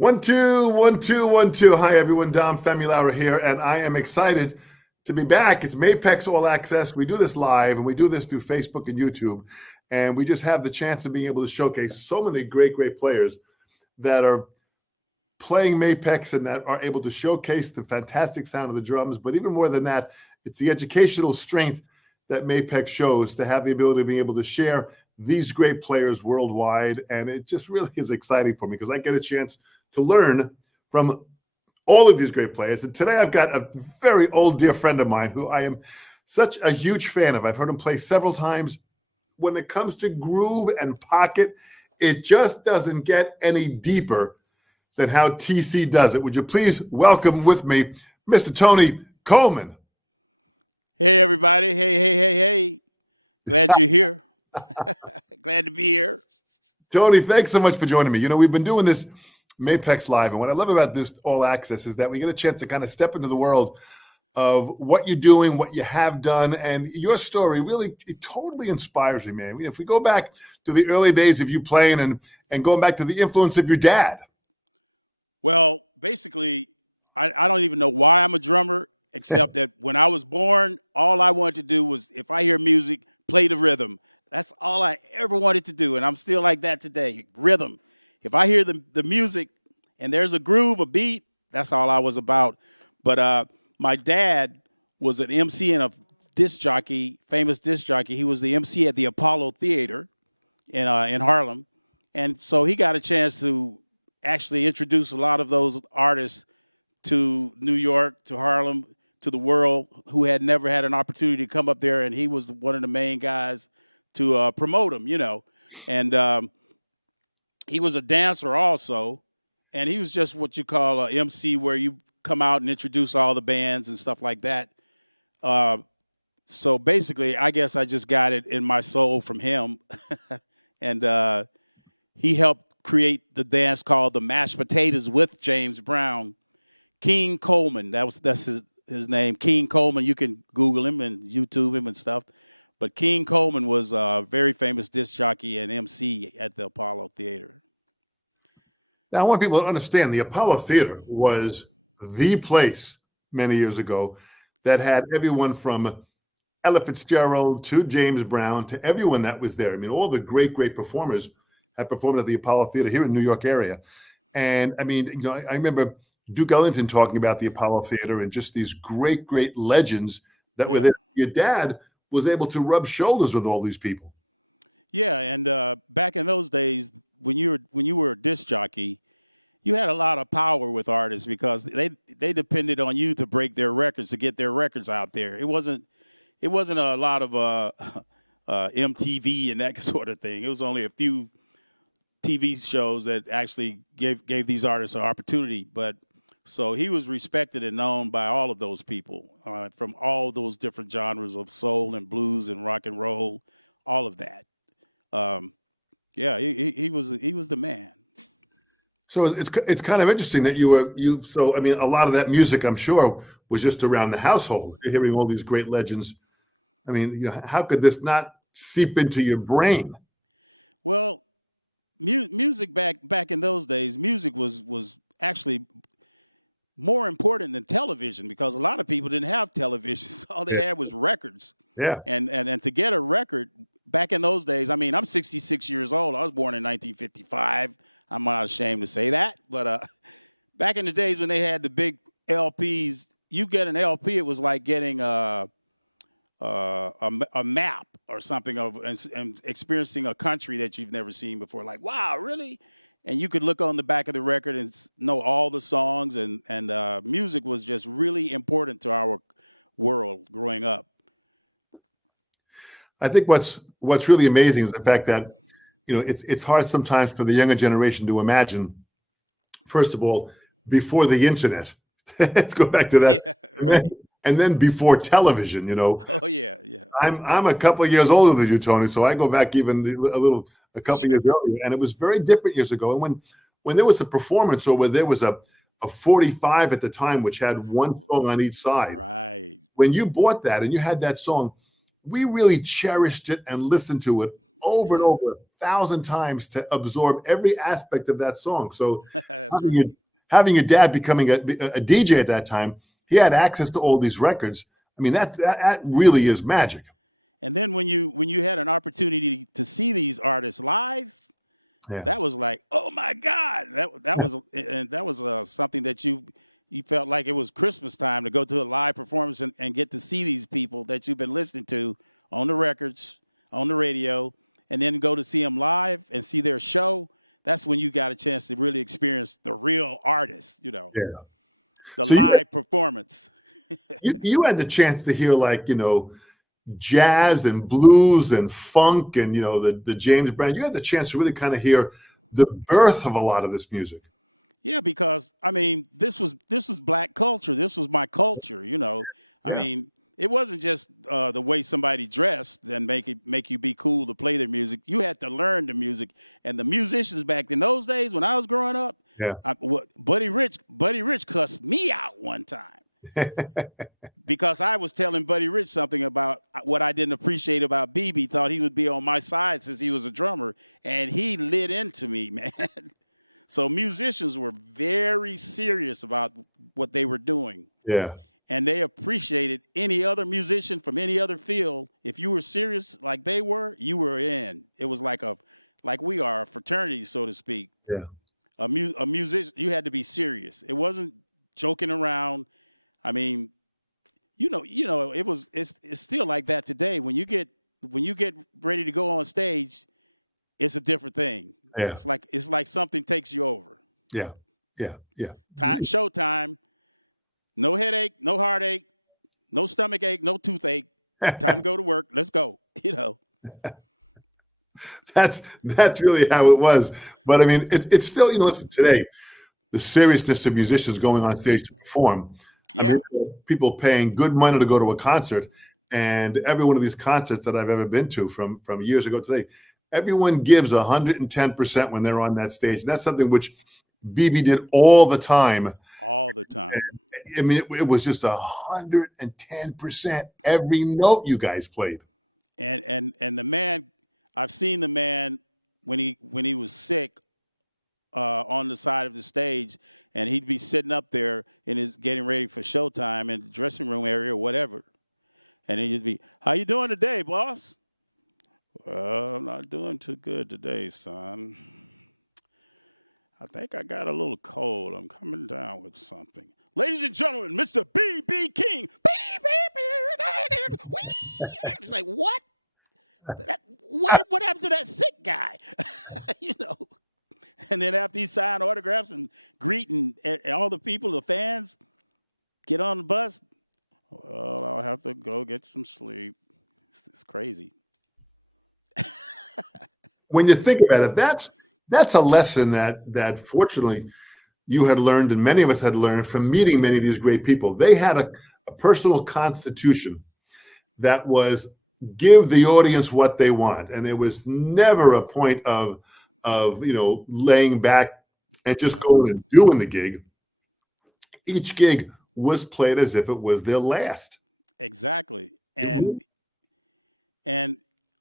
One, two, one, two, one, two. Hi, everyone. Dom Famularo here, and I am excited to be back. It's Mapex All Access. We do this live, and we do this through Facebook and YouTube, and we just have the chance of being able to showcase so many great, great players that are playing Mapex and that are able to showcase the fantastic sound of the drums. But even more than that, it's the educational strength that Mapex shows to have the ability to be able to share these great players worldwide. And it just really is exciting for me because I get a chance to learn from all of these great players. And today I've got a very old dear friend of mine who I am such a huge fan of. I've heard him play several times. When it comes to groove and pocket, it just doesn't get any deeper than how TC does it. Would you please welcome with me Mr. Tony Coleman? Hey, everybody. Hey. Glad you're here. Glad to be here. Tony, thanks so much for joining me. You know, we've been doing this Mapex Live, and what I love about this All Access is that we get a chance to kind of step into the world of what you're doing, what you have done, and your story really, it totally inspires me, man. If we go back to the early days of you playing and going back to the influence of your dad. Well, basically, I don't even know why I'm a drummer, except that when I was born, all I wanted to do was, if I hear music, play the rhythm. That's all I ever wanted to do, and I'm still like that today, rhythm. If I hear the music and there's a groove, a beat, that's all I was about. But my dad was an MC and a disc jockey, famous disc jockey. He was the MC at the Apollo Theater in Harlem, and so he got a chance to actually introduce a lot of those artists to New York, to Harlem, to the world, who had never had an opportunity to come up there, and he was one of the main guys to promote them, you know. And he was a dancer also, and he was just what you call a MC, where you come out and introduce all the bands and stuff like that. So basically, I guess I just got it in my soul from him, and he helped create the dance called the Mashed Potatoes with James Brown. King Coleman, that's his name. King Coleman. You can Google him and YouTube him and stuff. But King Coleman was a very famous disc jockey and MC at the Apollo Theater. Now, I want people to understand the Apollo Theater was the place many years ago that had everyone from Ella Fitzgerald to James Brown to everyone that was there. I mean, all the great, great performers had performed at the Apollo Theater here in New York area. And I mean, you know, I remember Duke Ellington talking about the Apollo Theater and just these great, great legends that were there. Your dad was able to rub shoulders with all these people. Yeah, and back in those days, when you were a disc jockey, you had a lot of power with artists because they depended on you to break their records, to get their records out there. It wasn't a lot of MTV and that sort of thing. It was only a few TV shows that actually gave these artists an opportunity. But so he was respected and known by all of those people from all those different genres of soul and blues and rock and roll, all of that. He was the man. So it's kind of interesting that you. So I mean, a lot of that music, I'm sure, was just around the household. You're hearing all these great legends. I mean, you know, how could this not seep into your brain? Well, music back in those days, music was actually more important than television because a lot of people didn't have televisions. All they had was records. Yeah. And to get a record back in those days, I mean, I'm 66 years old. I was born in 1955. I'm not ashamed to say that. But back in the days when they had the big LPs, you get an LP, it was like getting a map or something and experiencing a country that you've never seen before. Like, wow, really? And you could look on the back of the record and know all the songs, and music was just really important to our world growing up. I think what's really amazing is the fact that, you know, it's hard sometimes for the younger generation to imagine, first of all, before the internet. Let's go back to that. Yeah, right. And then before television, you know. Oh yeah. I'm a couple of years older than you, Tony, so I go back even a couple of years earlier, and it was very different years ago. And when there was a performance or where there was a 45 at the time, which had one song on each side, right? When you bought that and you had that song, we really cherished it and listened to it over and over 1,000 times to absorb every aspect of that song. So That's having, right. your, having your dad becoming a DJ at that time, he had access to all these records. I mean, that really is magic. And then when you had an opportunity to see these artists live, Yeah. that was like, oh my God, that was something that you felt like it was Christmas time to go to a live performance and get to see these people that you've been listening to on the records, on the radio, and then go to see them live and see their show. That's when you got a chance to really experience the real artist, Yeah. the So live performance. you had the chance to hear, like, jazz and blues and funk and, the James Brown. You had the chance to really kind of hear the birth of a lot of this music. Yeah, because I mean, this was black culture. This was my culture. I mean, it wasn't just the way somebody dressed that make you be cool to play their music. You had to learn the music, and the musicians back in those days when I was growing up. Yeah. Buddy Rich cussed me out one time because I was telling Buddy Rich something about what I didn't appreciate about BB. Thought he would be on my side since he was a drummer, and he lit into me, man. So musicians were very serious about what they were doing. Yeah. And they appreciated any other musician from any other field. If you were serious like they were, you were in. It was like we are a fraternity, so to speak. Yeah. A musician, you had to be serious. It wasn't joking around. I mean, it's still like that today. When you get ready to go on stage, it's a different thing. Yeah. It's like something takes you over. Yeah. Yeah. Yeah. Showtime. No headache, no heartache, no stomach ache, no toothache. Time to go to work. Let's go. That's really how it was. But I mean, it's still, listen, today, the seriousness of musicians going on stage to perform. Yeah. I mean, people paying good money to go to a concert, and every one of these concerts that I've ever been to from years ago today, everyone gives 110% when they're on that stage. And that's something which BB did all the time. All the time. I mean, it was just 110% every note you guys played. And the man, I've seen the man when he was sick on the side of the stage, and he'd be sitting up there in his getting ready for showtime in the dressing room area or whatever, and he'd just be, "How you doing today, boss?" "Well, I'm not doing too good today, son. I think I got a little cold. I'm coming down with something." Ladies and gentlemen, Mr. B.B. King. It's like, what? What happened to that sick guy? And then after he signed autographs and greeting all the people, the fans, get on the bus. "Well, I'll have to go get some sleep." It's crazy. When you think about it, that's a lesson that fortunately you had learned, and many of us had learned from meeting many of these great people. They had a personal constitution that was give the audience what they want, and it was never a point of laying back and just going and doing the gig. Each gig was played as if it was their last. Exactly. And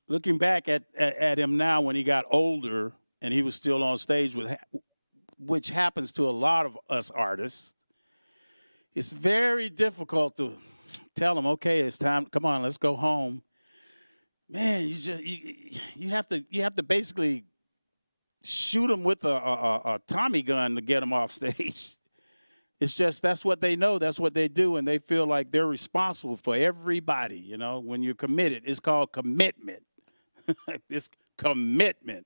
looking back at him now when he got older and he was still on stage which happens to a lot of us artists, it's very difficult to tell him, "Okay, it's time. Come on, let's go home." Man, you have to basically shoot him with a Tommy gun to get him off stage. It's just that's what they know, that's what they do, and they feel like they're responsible for everybody. When you're committed, it's called commitment. It's commitment.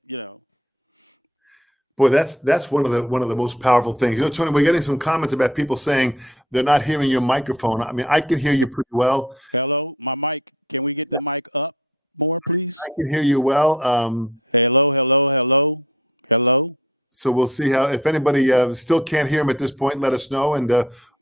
Boy, that's one of the most powerful things. Tony, we're getting some comments about people saying they're not hearing your microphone. I mean, I can hear you pretty well. Hello, my mic. Can we get the mic up more, please? I can hear you well. Hello. So we'll see if anybody still can't hear him at this point, let us know, and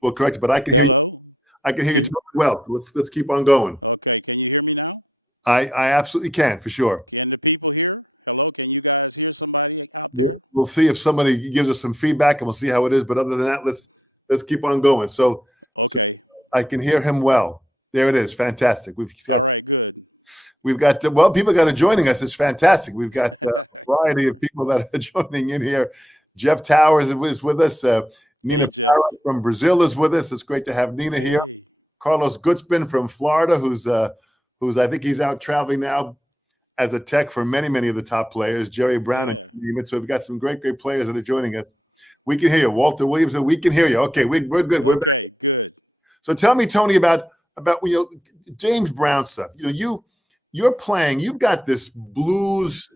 we'll correct it. But I can hear you. I can hear you well. Let's keep on going. Okay, can you hear me now? I absolutely can, for sure. Can the people hear? Hello, can you guys hear somebody out there? We'll see if somebody gives us some feedback, and we'll see how it is. But other than that, let's keep on going. So okay, I can hear him well. There it is. Fantastic. All right, good. We've got, well, people that are joining us. It's fantastic. We've got a variety of people that are joining in here. Jeff Towers is with us. Nina Hey, Jeff. Parra from Brazil is with us. It's great to have Nina here. Hey. Carlos Gutzman from Florida, who's I think he's out traveling now as a tech for many of the top players. Jerry Brown, Yeah. and so we've got some great players that are joining us. We can hear you. Walter Williamson, we can hear you. Okay, we're good. Okay, good. So tell me, Tony, about James Brown stuff. You're playing. You've got this blues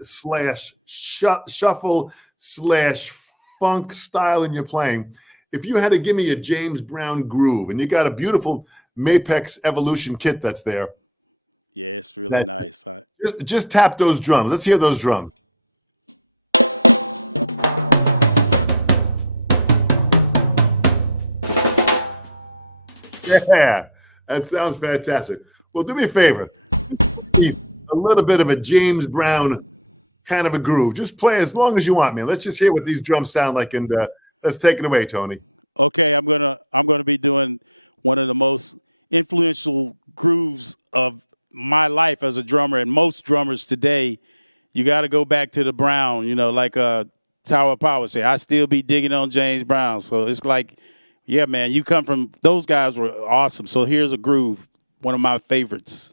/ shuffle / funk style in your playing. If you had to give me a James Brown groove, and you got a beautiful Mapex Evolution kit that's there. Yeah, it's really nice. Just tap those drums. Let's hear those drums. Yeah, that sounds fantastic. Well, do me a favor. A little bit of a James Brown kind of a groove. Just play as long as you want, man. Let's just hear what these drums sound like, and let's take it away, Tony. Okay, I'm gonna be doing one of the most influential grooves of my life as a drummer, and most drummers today. You got to go back to the Brown, like Tower of Power say. I still be digging on James Brown, so it's like, yeah, man, you come from those guys were awesome. So here's a groove, one of my favorites.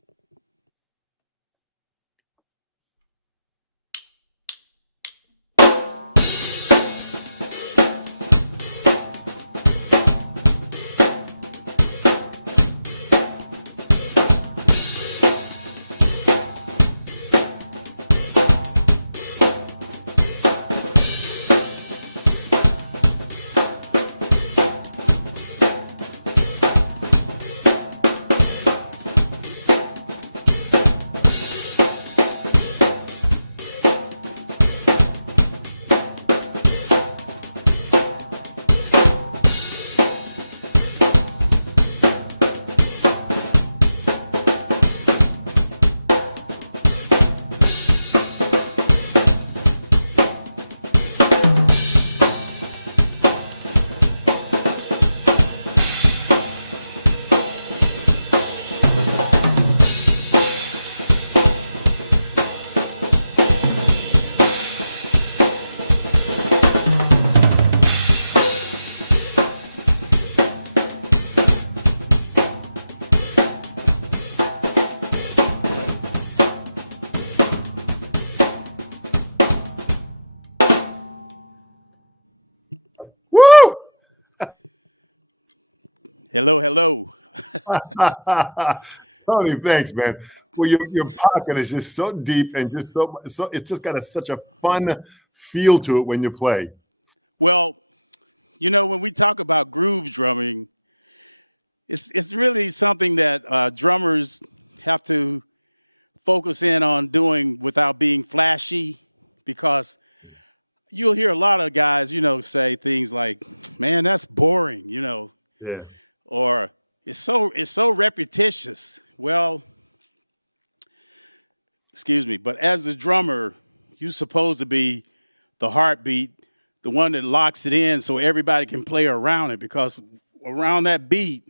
Woo! Hello. Tony, thanks, man. Well, your pocket is just so deep and just so it's just got such a fun feel to it when you play. Well, when we talk about groove drumming, it's really something that drummers have to focus in on doing without being flashy, because you'll hear a lot of guys, say things like, "Man, that's boring," Yeah. or it's so repetitious. Well, excuse me, but as a drummer, you're supposed to be the heartbeat, the one that locks it in so everybody can play around it, because around that beat,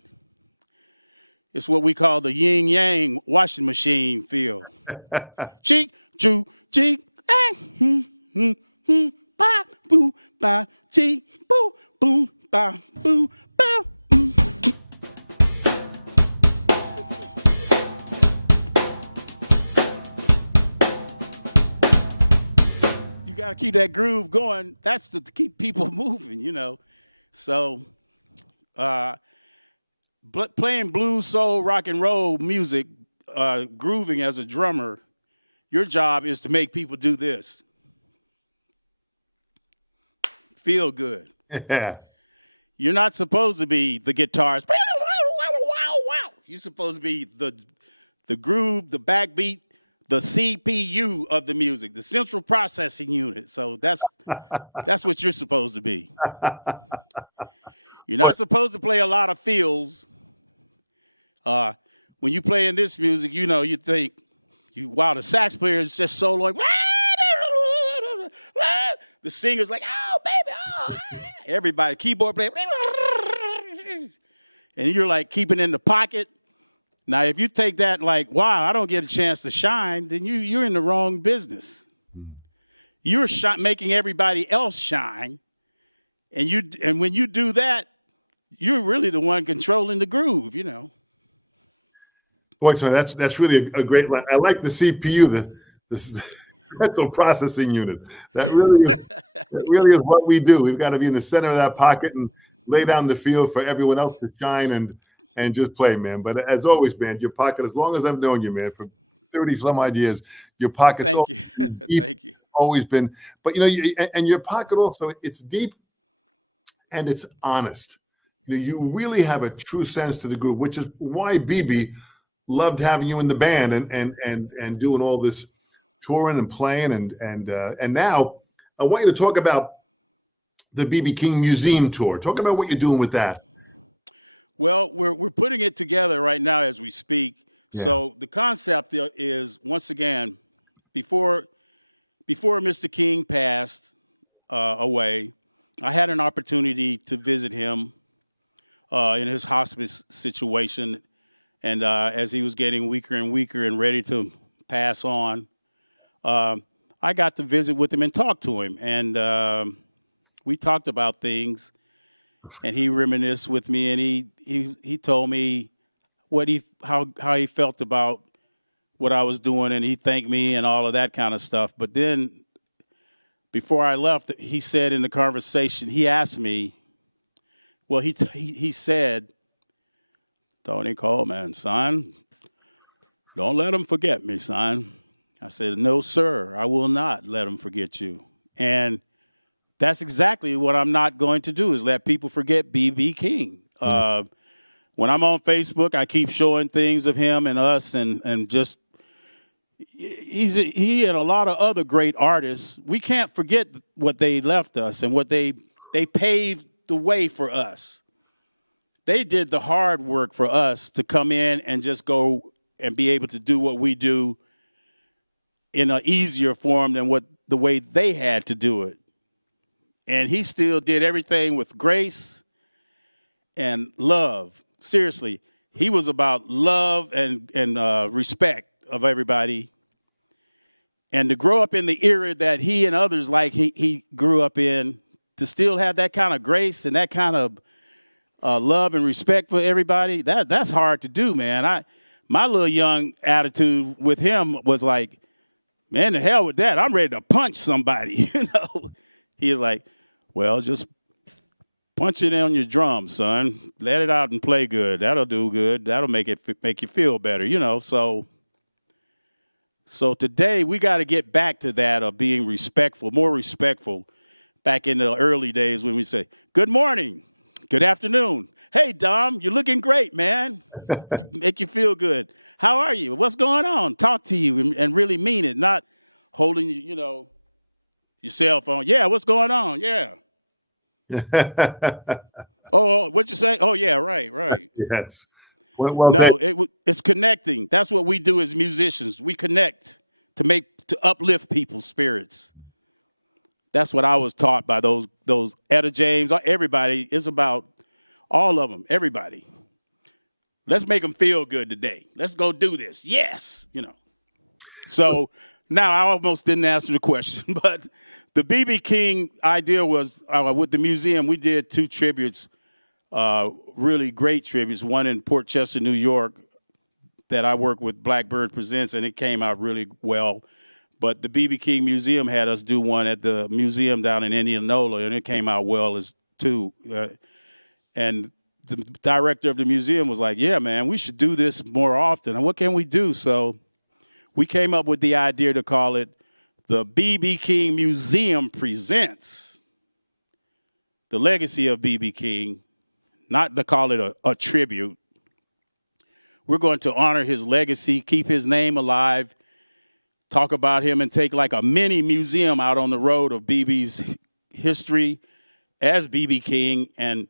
it's what we call the yin yang washing machine feel. Cheek, choo, cheek, ba, boo, ba, cheek, boo, boo, ba, boo, ba. You got to keep that groove going. That's to keep people moving, So, playing blues, soul, rock and roll music, grooving as a drummer, your job is to make people do this. Feel good. Yeah. You're not supposed to be the guitarist. You're supposed to be the groove, the backbeat, the CPU of the music, the central processing unit. So that's what you're supposed to be. You're not supposed to play a lot of feels. When you play in this music, you think, wow, the sax player is just soloing. The singer's like, oh, baby, oh. Everybody, keyboard player. And you're like keeping in the pocket. Now, if you take that like, wow, I don't get a chance to shine, then you're in the wrong business. You're making everybody else shine, and when you do that, you're really the one controlling the groove, you know. Boy, so that's really a great line. I like the CPU, the central processing unit. That really is what we do. We've got to be in the center of that pocket and lay down the field for everyone else to shine and just play, man. But as always, man, your pocket, as long as I've known you, man, for 30 some odd years, your pocket's Thank you. deep, Thank you. always been. But, you know, and your pocket also, it's deep and it's honest. You know, you really have a true sense to the groove, which is why BB loved having you in the band and doing all this touring and playing and now I want you to talk about the BB King Museum tour. Talk about what you're doing with that. Well, we're putting it together right now as we speak. Yeah. So the concept is, once again, before Mr. King passed away, I had an opportunity to visit him in his hospice situation, and as he was getting weaker and weaker and ready to pass on, I got to visit with him and talk to him, and we talked about things, and he reminisced with me, and he told me how he felt about what I was doing, and he thanked me and all of that kind of stuff. But then, before I left, he said in the conversation, he asked me, well, he said, Tony Coleman, son, don't let him forget me, son. I said, no, sir, I will not let him forget you. And that's exactly what I'm not going to do, is let people forget B.B. King. When I'm on Facebook, I keep showing things of him and us, and just he and a lot of other great artists. We can't forget what they left us and what they paved the way for us. They did the hard work for us to come in and just go and be able to do what we do in an easier form than the way they had to do it. And he still did everything with grace and love. Seriously, he was about love and respect of everybody. And to grow up in the era that he and others like he grew up in, to still have that kind of grace and that kind of love and respect for everybody, that's hard to do, man. My little young attitude with him was like, man, the hell with that. I'm ready to punch somebody, you know. He was like, well, just punch it on your drum, son. Let it out and play good. That'll do good. That'll make you feel better, you know. So today we got to get back to that of being respectful, more respectful. Back in the early days when we say, good morning, good afternoon. Hey, Dom, you're looking great, man. Make you feel good. How are you? What's going on? Talk to you and really mean it, not holding, your cell phone. Yeah, what's going on? Yeah. Oh, what'd you say? Oh, yeah, right. Yes. Well, no, it's connecting. That's what we do as musicians. We connect to uplift people's spirits. That's what I was taught by those Etta James. Everybody is about all of them. Everybody. Let's make them feel good today. Let's go do this. Yes, So now I almost didn't answer the question, but the B.B. King idea was with the museum. We did 2 tributes, really great tributes. One in Port Chester, New York, that I worked with Blackbird Presents, and it came out really well. But the B.B. King Museum had us do one at the museum down in Indianola, and it came out well too. And the director of the museum was like, yeah, man, we should do this more often. And what can we do? So we came up with the idea to call it the B.B. King Museum Presents the Legacy of B.B. King, not to call it a tribute. We're going to honor his legacy, keep his name alive, talk about him, and take like a mini museum out on the road of BB's history as B.B. King. And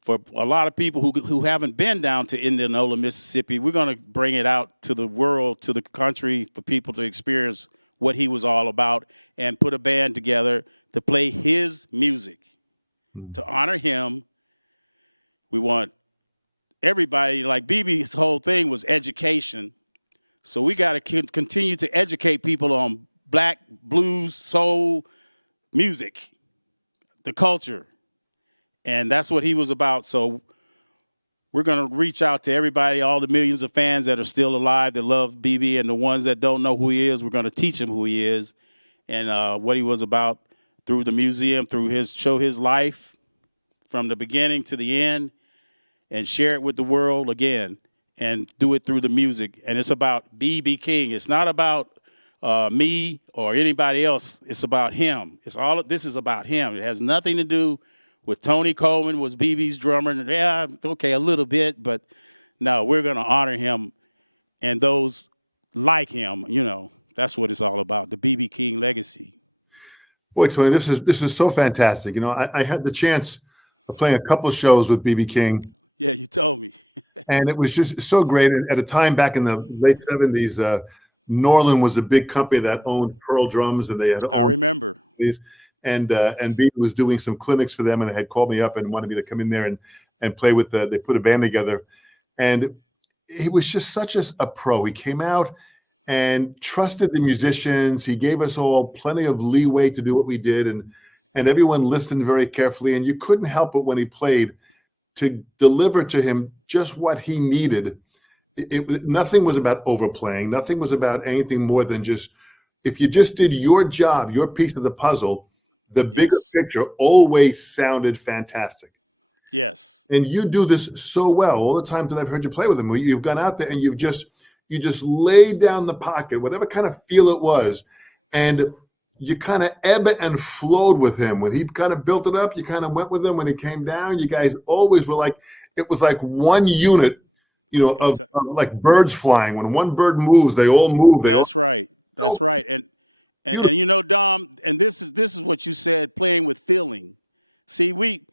for a lot of people who haven't been down to Indianola, Mississippi, we're going to bring it out to the world, to the country, for people to experience what he was all about and put a band together to play his music, to honor him. We want everybody, like BB's whole thing was education. So we got to continue to educate people on black, blues, soul, music, the culture. And that's what he was about. So we're going to reach out to everybody, all the millions of fans that are still alive that love BB, and the ones that don't know who he is, we're going to teach them who he is and what he was about through the museum, through his life from the beginning to the end, and share it with the world again, and do it through the music. And it's about BB King. It's not about me or anybody else. It's about him. This is about him. It has nothing to do with Tony Coleman was BB's drummer. Yeah, okay, a little bit, but no, we're going to honor him and those like him. That's what it's all about, the BB King legacy. Boy, Tony, this is so fantastic. I had the chance of playing a couple of shows with BB King. Yeah, you told me. And it was just so great. At a time back in the late 70s, Norland was a big company that owned Pearl drums, and they had. I remember. These, and BB was doing some clinics for them, and they had called me up and wanted me to come in there and play with they put a band together, and he was just such a pro. He came out and trusted the musicians. He gave us all plenty of leeway to do what we did, and everyone listened very carefully. And you couldn't help it when he played to deliver to him just what he needed. Nothing was about overplaying. Nothing was about anything more than just, if you just did your job, your piece of the puzzle, the bigger picture always sounded fantastic. Yes. And you do this so well. All the times that I've heard you play with him, you've gone out there and you just laid down the pocket, whatever kind of feel it was, and you kind of ebb and flowed with him. When he kind of built it up, you kind of went with him. When he came down, you guys always were like, it was like one unit, of like birds flying. When one bird moves, they all move. That's right. That's right. And Dom, and this is what you said, playing with feeling. See,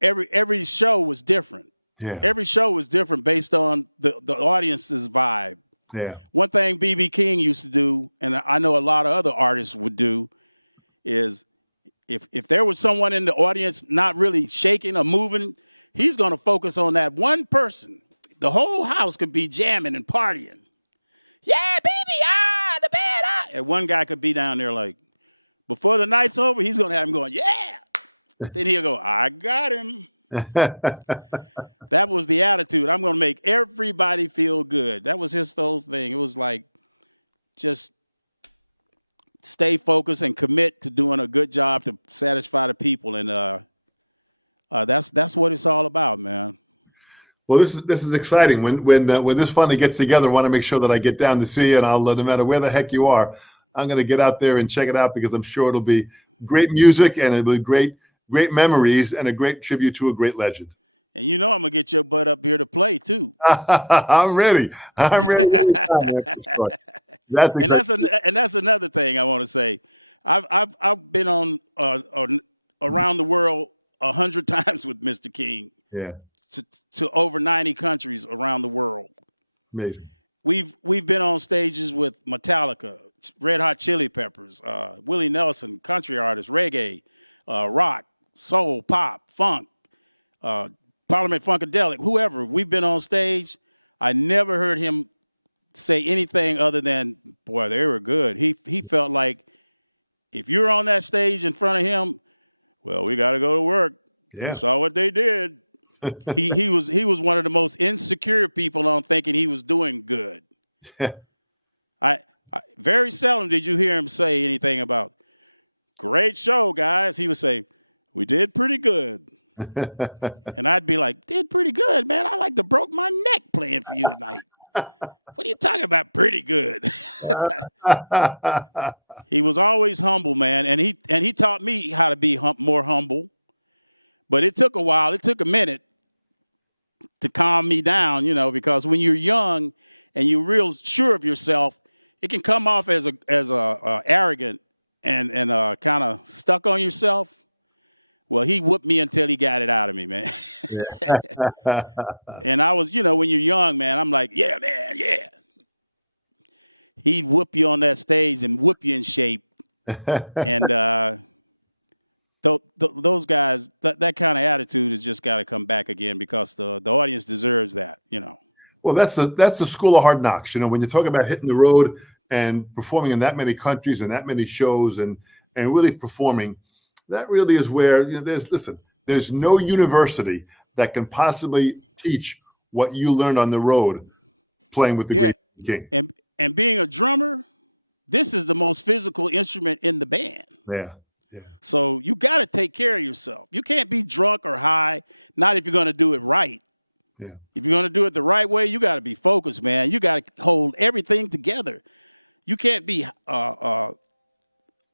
every show was different. Yeah. Every show was different based on the audience's vibe. Yeah. One thing BB King used to do, and I know a lot of other artists would do, is if there was someone in the audience not really shaking or moving, he's going to focus on that one person. The whole house could be jamming and partying. Yeah, BB, the band, And one guy could be down there like, before the night's over, he's going to have him going, yeah. Then he'll go, I got him. That was the attitude. I'm going to make everybody feel good. That was his whole thing. It was like, just stay focused and commit to doing a good job to satisfy the people. And that's what it's all about, man. Well, this is exciting. When this finally gets together, I want to make sure that I get down to see you, and I'll, no matter where the heck you are, I'm going to get out there and check it out, because I'm sure it'll be great music and it'll be great memories and a great tribute to a great legend. And I'm going to get your butt up here to play, too. I'm ready. And that's another thing I want to say. I've been on around the world 100 times with Mr. King. Yeah. To over 90 countries around the world. Amazing. We've been on stages with Metallica, Red Hot Chili Peppers, Willie Nelson, country artists, reggae, rock, soul, pop, funk, Parliament Funkadelic, whoever. We've been on stage. I never heard him say anything other than, boy, they were good. He felt like if you're on that stage in front of him, well, we got to go to work. Yeah. We saw what they did. He was one of the most insecure people on thinking he was doing good. I very seldom did you hear him say anything about, great show, guys. He would say, we did pretty good. And I'd be like, did pretty good, man. I like to broke my neck playing for you tonight. What are you talking about, pretty good? He was always humble, man, and he taught me how to be more humble. But it took a while. It took a minute to calm me down, because when you're young and you're real sure of yourself, it can come off as arrogant and kind of stuck on yourself. Well, he whooped me until he got it out of me, man. Yeah. And I was, when you're young, man, I'm like, yeah, man, yeah. He'd whoop you on that stage and whoop you in shape and those guys, that kind of attitude has just got to come back again because the audience deserves that, you know. Well, that's the school of hard knocks. You know, when you're talking about hitting the road and performing in that many countries and that many shows and really performing, that really is where, you know, there's no university that can possibly teach what you learned on the road playing with the Yeah, great king. and being a drummer, this is the most physical instrument in the band. Yeah. So you got to take care of yourself. You can't be drunk or high, not if you're going to do it right. Yeah. If you're going to do it the right way, you got to be focused, man. You got to hold everything together. You can't be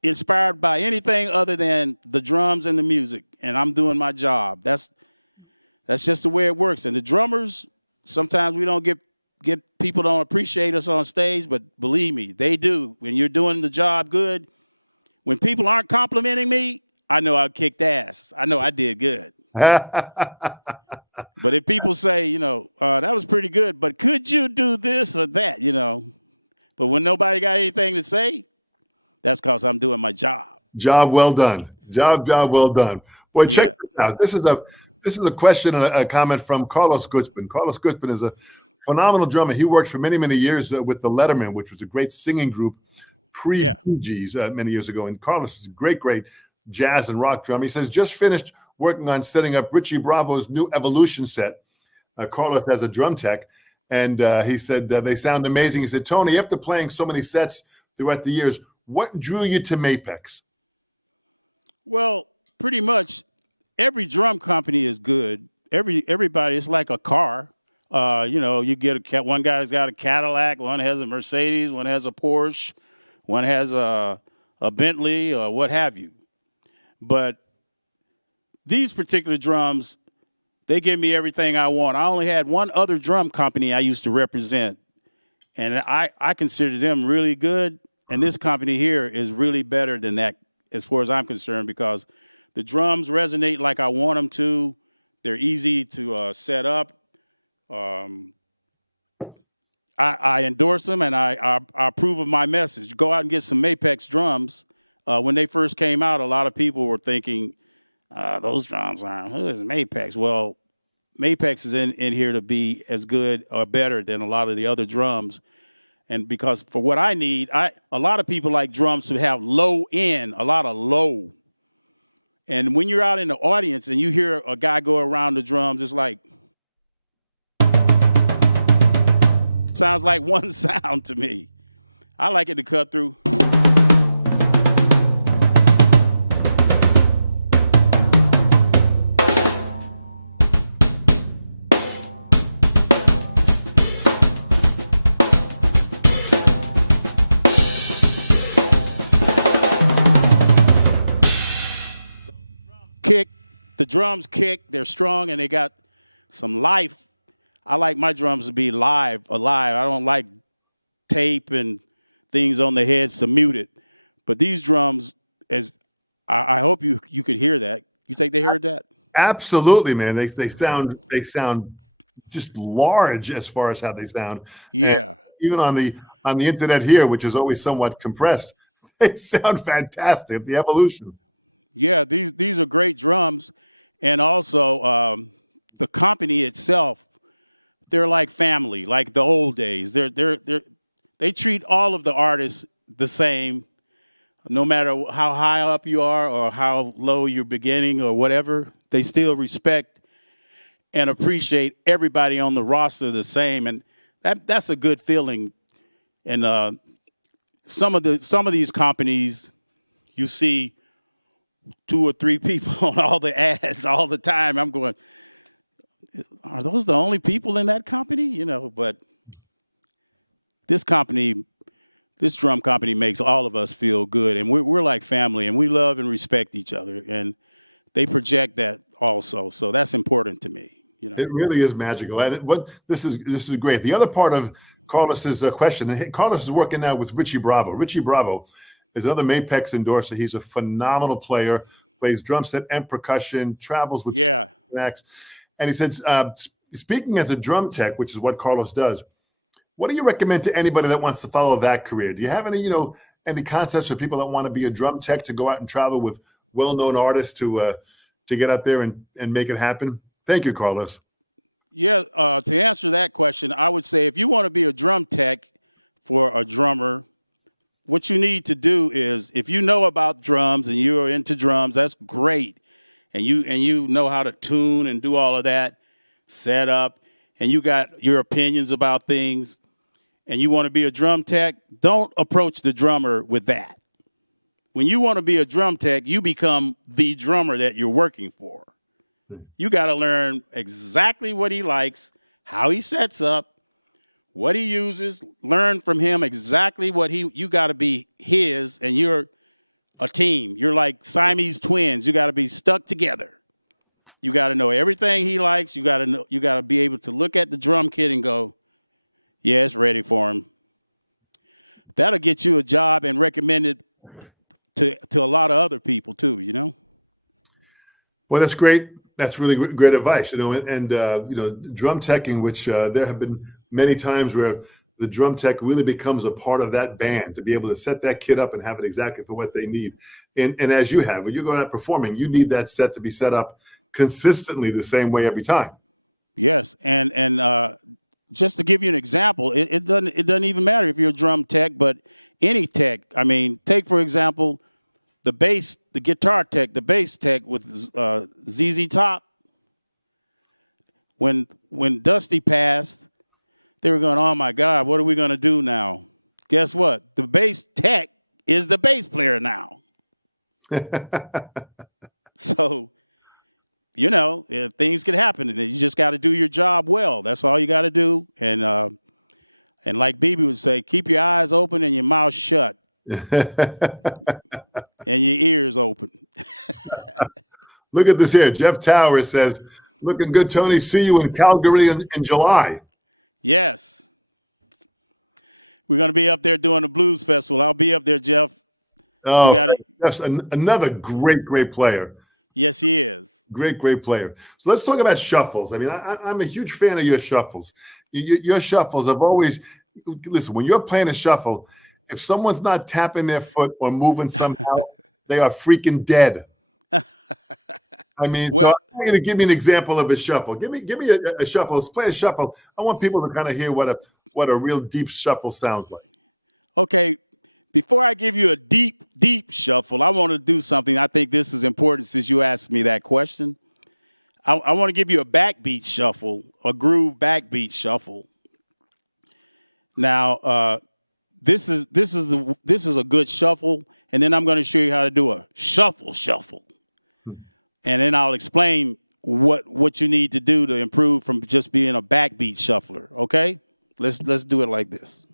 inspired by anything other than the drums and the music. And I'm doing my job. That's just the way it works. And the drummers, sometimes we don't get people don't appreciate us on stage, but believe me, they do. When you're doing the job good, when people aren't complimenting me, I know I kicked ass. I know I did good. But if people say, you know, that was pretty good, but could you do this or that, you know? But when nobody got anything to say, that's because I'm doing my job. Job well done. Job well done. Boy, check this out. This is a question and a comment from Carlos Guzman. Carlos Guzman is a phenomenal drummer. He worked for many, many years with the Letterman, which was a great singing group pre-Bee Gees many years ago. And Carlos is a great jazz and rock drummer. He says, just finished working on setting up Richie Bravo's new Evolution set. Carlos has a drum tech. And he said they sound amazing. He said, Tony, after playing so many sets throughout the years, what drew you to Mapex? Well, pretty much every drum company is good. Everybody, it's like a car. You know, you get one guy's got a Cadillac, one has a Mercedes, one has a Porsche, one has a Bentley, or what have you. But these particular drums, they give me everything I want. I only had one other drum company I used to represent, and I consider them really good. And this company here is really better than that as far as I'm concerned because the drums resonate like I want them to. They're easy to set up. I endorse them, and I approve of my message. Go out and get some Mapex drums. When they first came out, a lot of people were thinking, those drums aren't, who is Mapex? Well, Mapex is in here to be as good or better than a lot of the other drums. And because for what I need, a lot of people like drums to have low end, a lot of low. And when you're out in the audience and you hear a guy go around the drums, it's like, sounds like one sound to me. I like it to cut through. The drums kick, they're strong, and they got some life. I like my drums to be alive. I don't like tape and things on the heads to mute it. But these drums, as I hope you could hear that. You think they heard that? Absolutely, man. They sound just large as far as how they sound. Yeah. And even on the internet here, which is always somewhat compressed, they sound fantastic. The Evolution. Yeah, these are great drums. And also the company itself, they're like family, like the old days. They treat all of the artists the same, no matter how high up you are or how low you're beginning or whatever. They still respect and appreciate everybody on the roster the same, and that's a good feeling. And some of these companies, you see 2 or 3 people on all the ads all the time. I'm going, are those the only people in that company? You know, but this drum company makes all of us feel good, and we're like family, and we love and respect each other, and they project that also. So that's important to me. You know, it really is magical. And this is great. The other part of Carlos's question, Carlos is working now with Richie Bravo. Richie Bravo is another Mapex endorser. He's a phenomenal player, plays drum set and percussion, travels with acts. And he said, speaking as a drum tech, which is what Carlos does, what do you recommend to anybody that wants to follow that career? Do you have any concepts for people that want to be a drum tech to go out and travel with well-known artists to get out there and make it happen? Thank you, Carlos. Yeah, to answer that question, I would say if you want to be a drum tech for a drummer, what you need to do is, if you know about drums and you're into drums, that's great. And you know how to tune and do all of that, set up, and you got your opinions about things, and you want to be a drum tech, don't approach the drummer with that. When you want to be a drum tech, you become the drummer that you're working for. You got to learn exactly what he likes, how he sets up, what he uses, learn from him exactly what you got to be his, and you're a team. You're like Siamese twins. You got to be stuck together. You got to know everything he likes. You got to be able to look at the drum kit and go, yeah, it's ready for him. That'll get you a job and recommend it to a lot of other people too, you know? Well, that's great. That's really great advice, you know, and you know, drum teching, which there have been many times where the drum tech really becomes a part of that band to be able to set that kit up and have it exactly for what they need. And as you have, when you're going out performing, you need that set to be set up consistently the same way every time. Yes, and just to give you an example, it doesn't even matter if you're a drum tech, but any tech. I mean, take for example the guitar tech, the bass tech with ZZ Top. When Dusty passed, they were going, oh my God, what are we going to do now? Guess what? The bass tech is the bass player now. So, you know, things could happen, and you just got to do your job well. That's all you got to do. And like BB would say, keep your eyes open and your mouth shut. And your ears open. Look at this here. Jeff Towers says, looking good, Tony. See you in Calgary in July. Yes. We're going to be up there doing the blues festival. I'll be up there, Jeff. Oh, Jeff's another great player. Yes, he is. Great player. So let's talk about shuffles. I mean, I'm a huge fan of your shuffles. Your shuffles have always, listen, when you're playing a shuffle, if someone's not tapping their foot or moving somehow, they are freaking dead. I mean, well, I'm going to give me an example of a shuffle. Give me a shuffle. Let's play a shuffle. I want people to kind of hear what a real deep shuffle sounds like. Okay. Before I give you a deep shuffle, I want to do something. I think this is important since you asked me that question. I want to give you a backbeat shuffle, a groove backbeat shuffle. Now, this is a good shuffle, and then I'm going to show you how to do a shuffle. And then I'll explain what you need to do to improve from just being a backbeat shuffler, okay? Let's do it like this.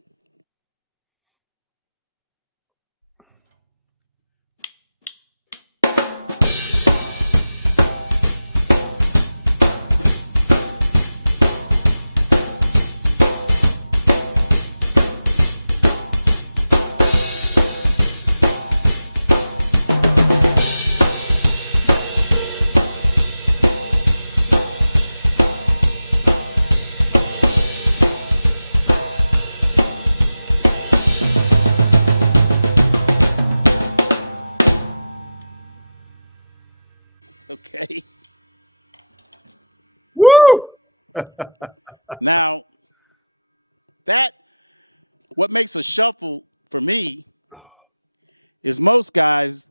Okay. Woo! Now, what makes a shuffle for me is most guys,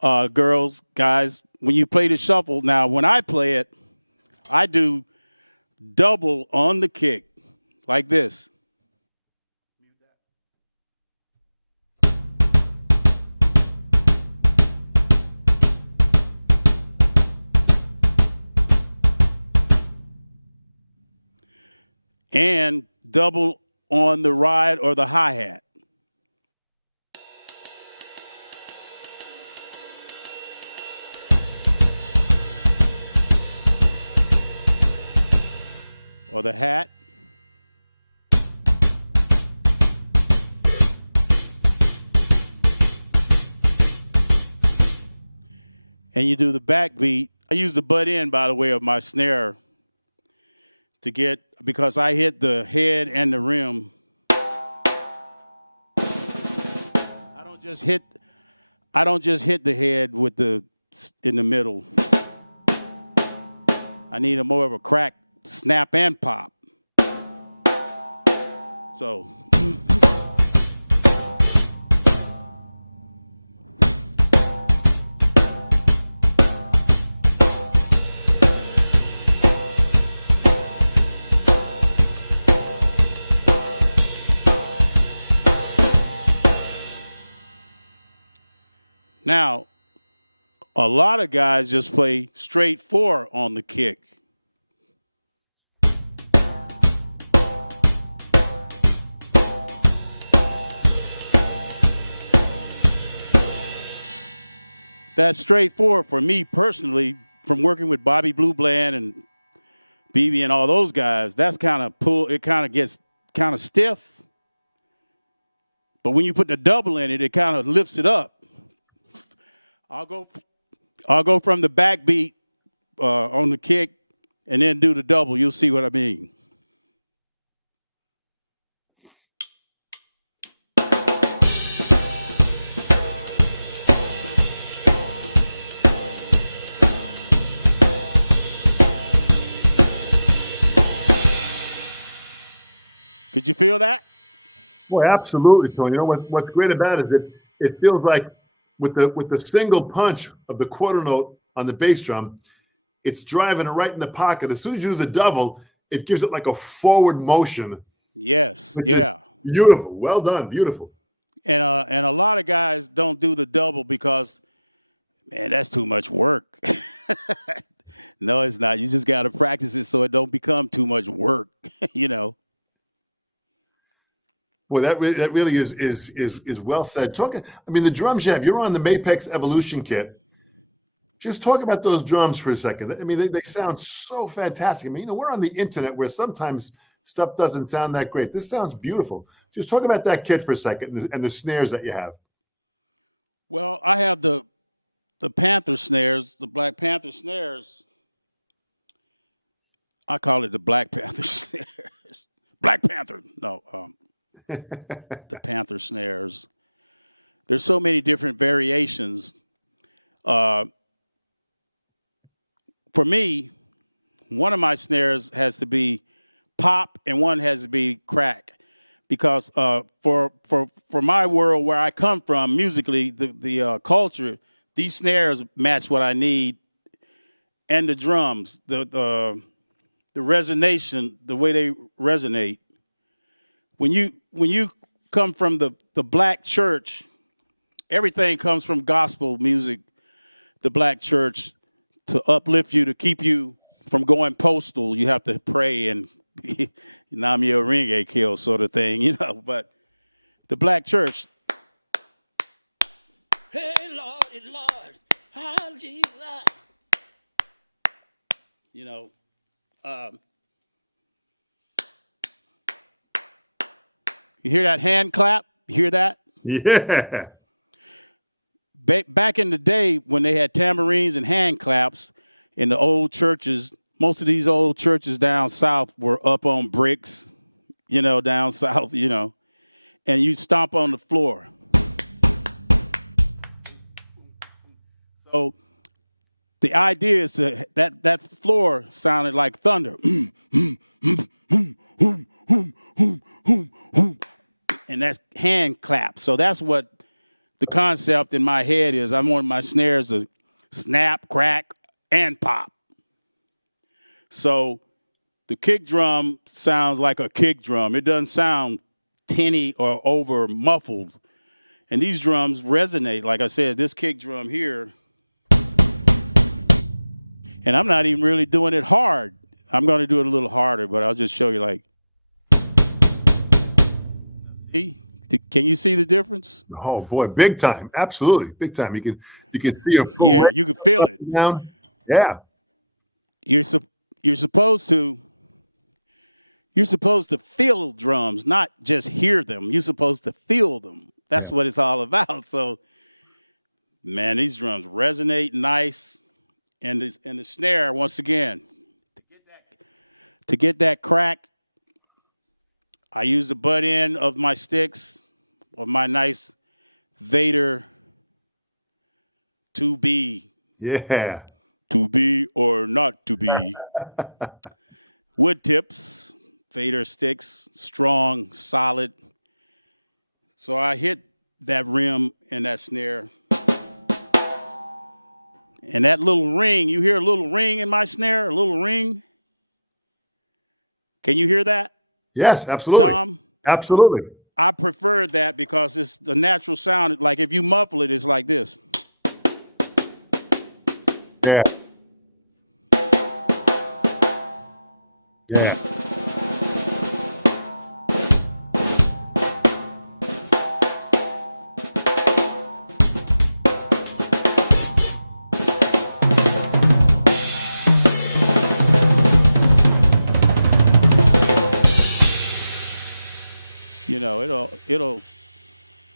girls, guys, when you play the shuffle, now when I play it, I do double on the kick like this. And double on the ride or the hi-hat. Or the hat. And you do the backbeat. I use the butt end, by the way, of my snare to get, because I hit the head and the rim. I I don't just hit the head with in the middle. I need a more of a crack, snap, and pop. So. Now, a lot of guys just play straight 4 on the kick. That's straight 4 for me personally, from working with Bobby Blue Bland and BB and all those guys. That's kind of it kind of gets kind of stiff. But when you put the double in it, it kind of lifts it up. I'll go from the backbeat on the kick and then do the double. You'll see what I mean. Could you feel that? Boy, absolutely, Tony. You know what's great about it is that it feels like with the single punch of the quarter note on the bass drum, it's driving it right in the pocket. As soon as you do the double, it gives it like a forward motion. Yes, yeah. Beautiful. Well done. Beautiful. And a lot of guys don't do the double because, man, that's too much work. No, it's not. You just got to practice it so it don't become too much work, you know. Boy, that really is well said. The drums you have, you're on the Mapex Evolution kit. Just talk about those drums for a second. I mean, they sound so fantastic. I mean, we're on the internet where sometimes stuff doesn't sound that great. This sounds beautiful. Just talk about that kit for a second and the snares that you have. Well, I have the Panther snares, the Black Panther snares. I call it the Black Panther snares. Black Panther. No, the Panther snares. There's so many different variations. For me, one of my snares has to be pop and one has to be crack, because for my world where I come from musically, the culture, these snares match what I need, and the drums, the resonation, the way they resonate. When you come from the black church, everything comes from gospel music, the black church, to uplift you, to keep you from going postal. You have to pray and Namio Ringe kill sort of thing, But the black church, hey, Lord, oh, Jesus. You hear that hand clap? You hear that? Yeah. Back in the day when they had tambourines and hand claps in the old churches, most of these old churches down south were up on bricks, down south, and you stomp on the floor. So the idea is that floor sounded like thunder. And that's hand clap. So that's what the concept in my head is. I want my snares to snap, crack, and pop. So the kick drum sounds like a kick drum. It doesn't sound tinny or over muffled. And these drums resonate. Like I said, this kick drum here, and I'm not even really doing it hard. I'm going to do it a little harder, but I'll just show you like. See? Can you see the difference? Oh boy, big time! Absolutely, big time. You can see a full. Yeah, you can feel it. Down. Yeah, you're supposed to feel drums, not just hear them. You're supposed to feel them. That's what it's all about. So, man, these drums resonate nice, and the snare once again to get that crack. I use the butt end of my sticks, of my nice Vader To be. Yeah. To be or not to be. Wood tips, fader sticks, strong, solid. So I hit that rim and that snare. And that little ring, you hear a little ring in my snare, a little ring? Can you hear that? Yes, absolutely. Dom? Absolutely. I prefer that because it's the natural sound. Like if you muffle it, it's like this. Yeah. Yeah. You know, it'll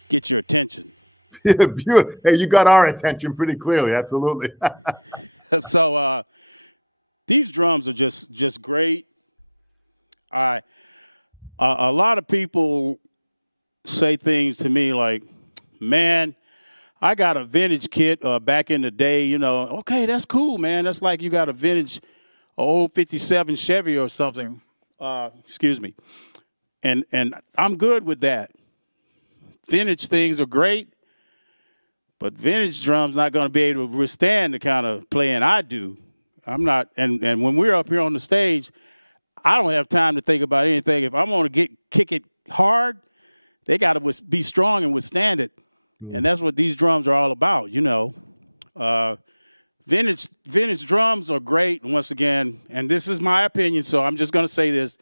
get your attention. Beautiful. Hey, you got our attention pretty clearly. Absolutely. So these drums are just great. A lot of people say things to me like, "Man, I got a vintage kit back in the day." You know, okay, that's cool, man. That's like you got a vintage, old '57 Chevy or something. Excuse me. And I'm good with that. Vintage things are great, but vintage drums not going to be able to withstand the kind of playing I do. I'm not, and when we're up here on the stage, I don't have time to think about anything. If I'm going to kick it hard, they got to be strong and withstand it, and that's what these drums are all about. You know, vintage drums are great. Once again, and this is my opinion, so I'm just going to say this.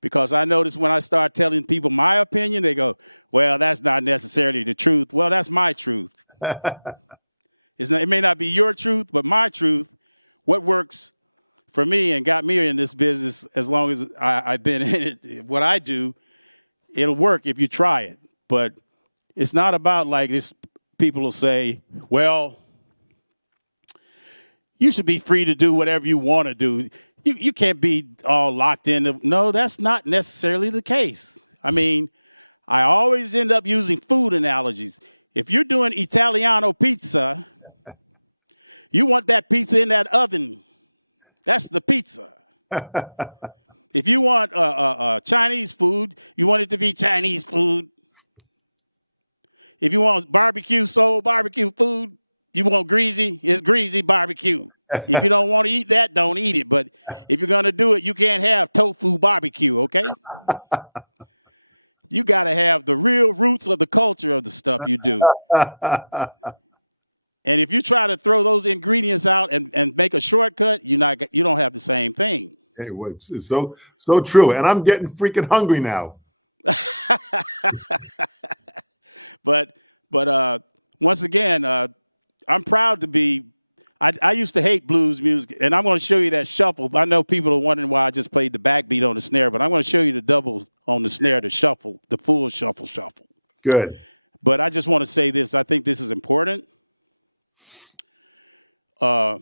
Because I notice when I start telling people my opinion, they go, well, that's not necessarily the truth. Well, that's my truth. It may not be your truth, but my truth, what works for me and got me in this business as long as I've been in it, what I do, it'll work if you try it. But it's not about like this. People will say, well, you should be free to do whatever you want to do. You can't be all locked in. No, that's not necessarily the case. I mean, I always end up using food analogies. If you're doing Italiano pizza, you want that pizza in that oven. That's the pizza. If you want Chinese food, you want it to be Chinese food. If you want soul barbecue food, you want greasy, it's greasy barbecue. If you don't want to eat that, don't eat it. But if you're going to do it, you can't have tofu barbecue, okay? You got to have the real roots of the culture of the stuff you do. And if you try to throw those ingredients out and make a shortcut, you don't have the same thing. Hey, it's so true. And I'm getting freaking hungry now. But once again, I'm proud to be. I used to hate blues music, and I'm going to show you that shuffle. I know people are wondering why I just played the backbeat on the snare, but I'm going to show you the double on the snare, the shuffle, the full shuffle. Good. But I just want to say this. I think this is important. All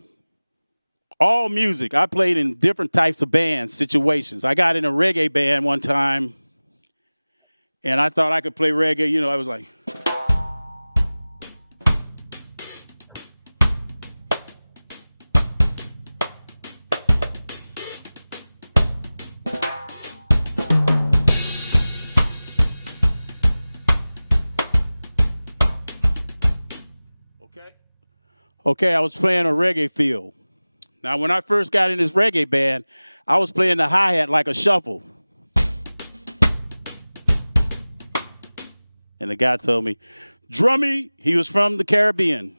music. I played in different types of bands, situations. I got in a reggae band one time, and I thought I could play reggae. You know, I was like... Okay, I was playing a reggae field. Now, when I first got in this reggae band, I was playing the hi-hat like a shuffle. And the guy told me, Drummy, he was from the Caribbean.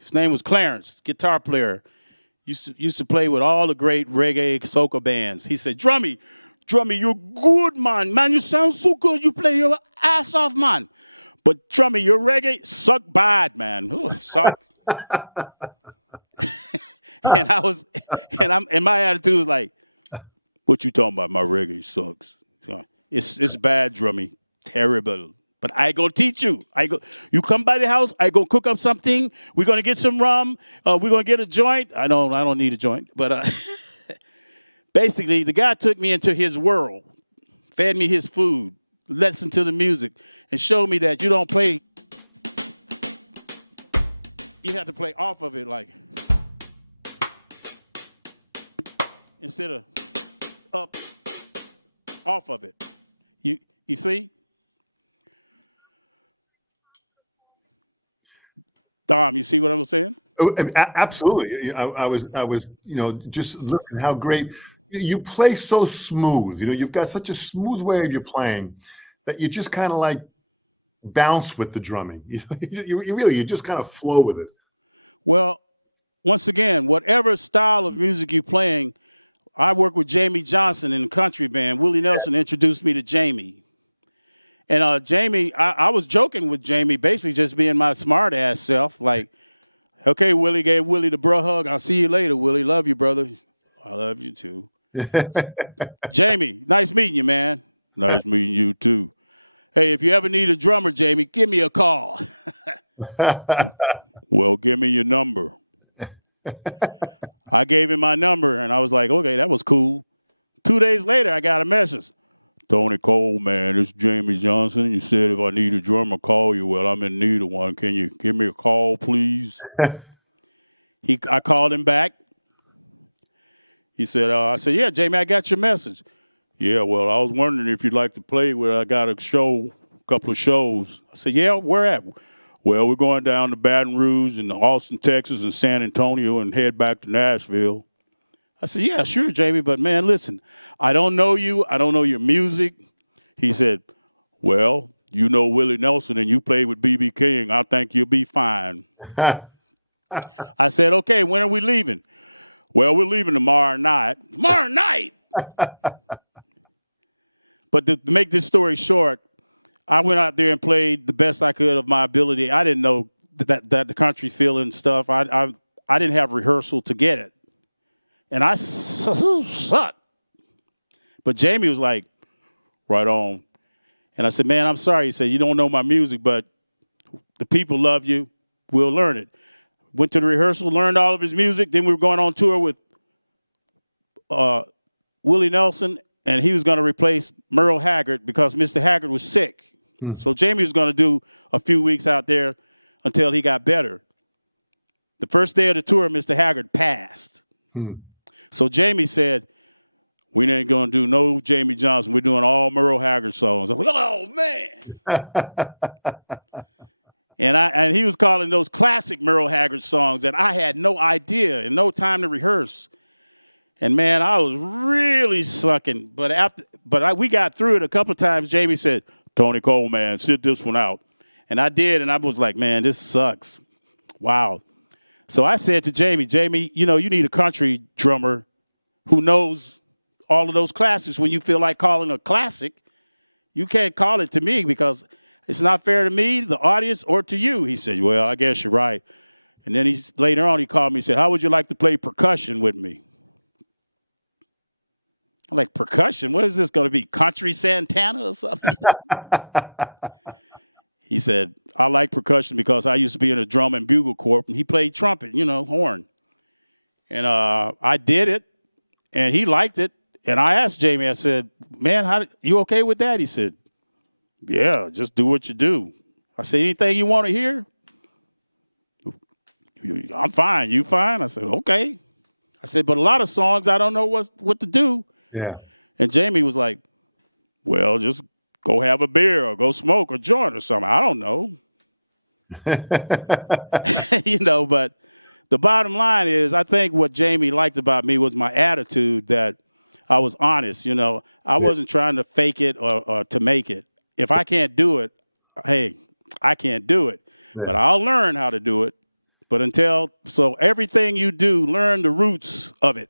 His name was Clarence, guitar player. Used to play with all the great reggae soca bands. He said, Drummy, you're good, man. Man, you sound so good. You play your ass off, man. But Drummy, your reggae suck bad, man. Ooh, suck. and my attitude was like, what you talking about? My reggae sucks. It's bad, Drummy, terrible. But I gonna teach you. You come by the house. I gonna cook up something. We're gonna get some rum. We're gonna get a joint. I don't need a joint, but basically, the guy took me into his world, fed me his food, listened to the music, and showed me that you don't play. you have to play off of it, like instead of up, off of it. You see? Dom, you see what I'm saying? Oh, absolutely. I was, just looking how great you play so smooth. You've got such a smooth way of your playing that you just kind of like bounce with the drumming. You just kind of flow with it. Well, once again, whatever style of music you're playing, I work with Jamie Johnson in the country band. Willie Nelson introduced me to Jamie. And Jamie, I was joking with Jamie, basically just being my smart ass self. Like, okay, Willie, gave Willie the bro hug. I'll see you later, Willie. Love you, brother. I love you too. Jamie, nice meeting you, man. Nice meeting you too. Hey, if you ever need a drummer, Jamie, give me a call. Well, give me your number. I gave him my number, and I was like, okay, that was cool. 2 days later, I got a message. Tony Coleman, it's Jamie Johnson. You said if I need a drummer, call you. Well, I'm in need of one. Can you give me a call, please? I called him back. He said, I said, yeah, Jamie, I got your message. Yeah, well, I was wondering if you'd like to play with. I got a couple of shows. I said, yeah, where at? Well, we're going down to Baton Rouge and Austin, Texas, and San Antonio and head back to Nashville. I said, yeah, sure, Jamie, but, man, listen, I don't know you. I don't know your music. He said, well, you know Willie Nelson and you played with B.B. King. I think you'll be fine. I said, okay, when are we leaving? Well, we're leaving tomorrow night. Tomorrow night? But to make this story short, I went out there and played the best I could of my ability. I didn't know that the country feeling stuff. I didn't have rehearsal to get it. And I sucked. But Jamie was like, right on. And I said, man, I'm sorry. He said, you don't know my music, but the people love you. We'll learn it. Went to the rehearsal, learned all of his music. Then we were going on tour with Willie Nelson, and he was going to replace Merle Haggard because Mr. Haggard was sick. So Jamie was going to do a few weeks out there until he got better. The first day of the tour, Mr. Haggard passed. So Jamie said, we ain't going to do no Jamie Johnson. We're doing all Merle Haggard songs. I'm like, oh, man. And he was calling those classic Merle Haggard songs that I had no idea and no time to rehearse. And, man, I was really sucking. We got through it a couple of times. Jamie said, Tony Coleman, sit this one out. And I did, and I was like, man, this sucks. Wow. So I said to Jamie, you need a country drummer who knows all of those classics. When you feel like calling a classic, you can't call it to me because it's not fair to me, the audience, or to you. He said, well, I guess you're right. And then later on he called me and said, how would you like to play percussion with me? I'm like, percussion? What is this going to be, Country Santana or something? He said, I like percussion because I used to be in a drum and bugle corps, and he played trumpet, horn. And I did it, and he liked it. And I asked Jamie, I said, man, you okay with that? He said, yeah, just do what you do. I said, anything you want to hear? I'm fine. You fine? I said, okay. I said, but a lot of songs, I don't know what to do. Yeah. And Jamie was like, well, just go have a beer or go smoke or joint or something. I don't know. But the bottom line is I think what Jamie liked about me was my attitude that I was honest. I wasn't trying to fake it or to make it. If I can't do it, hey, I can't do it. Yeah. But I'll learn how to do it. But so everything you do, learn the roots of it.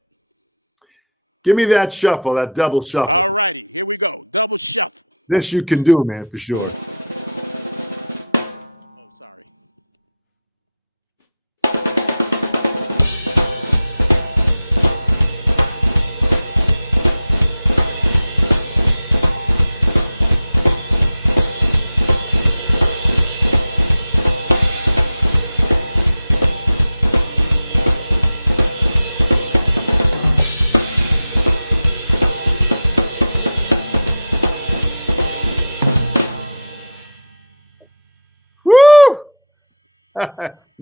Give me that shuffle, that double shuffle. All righty, here we go. Double shuffle. This you can do, man, for sure. Oh, sorry.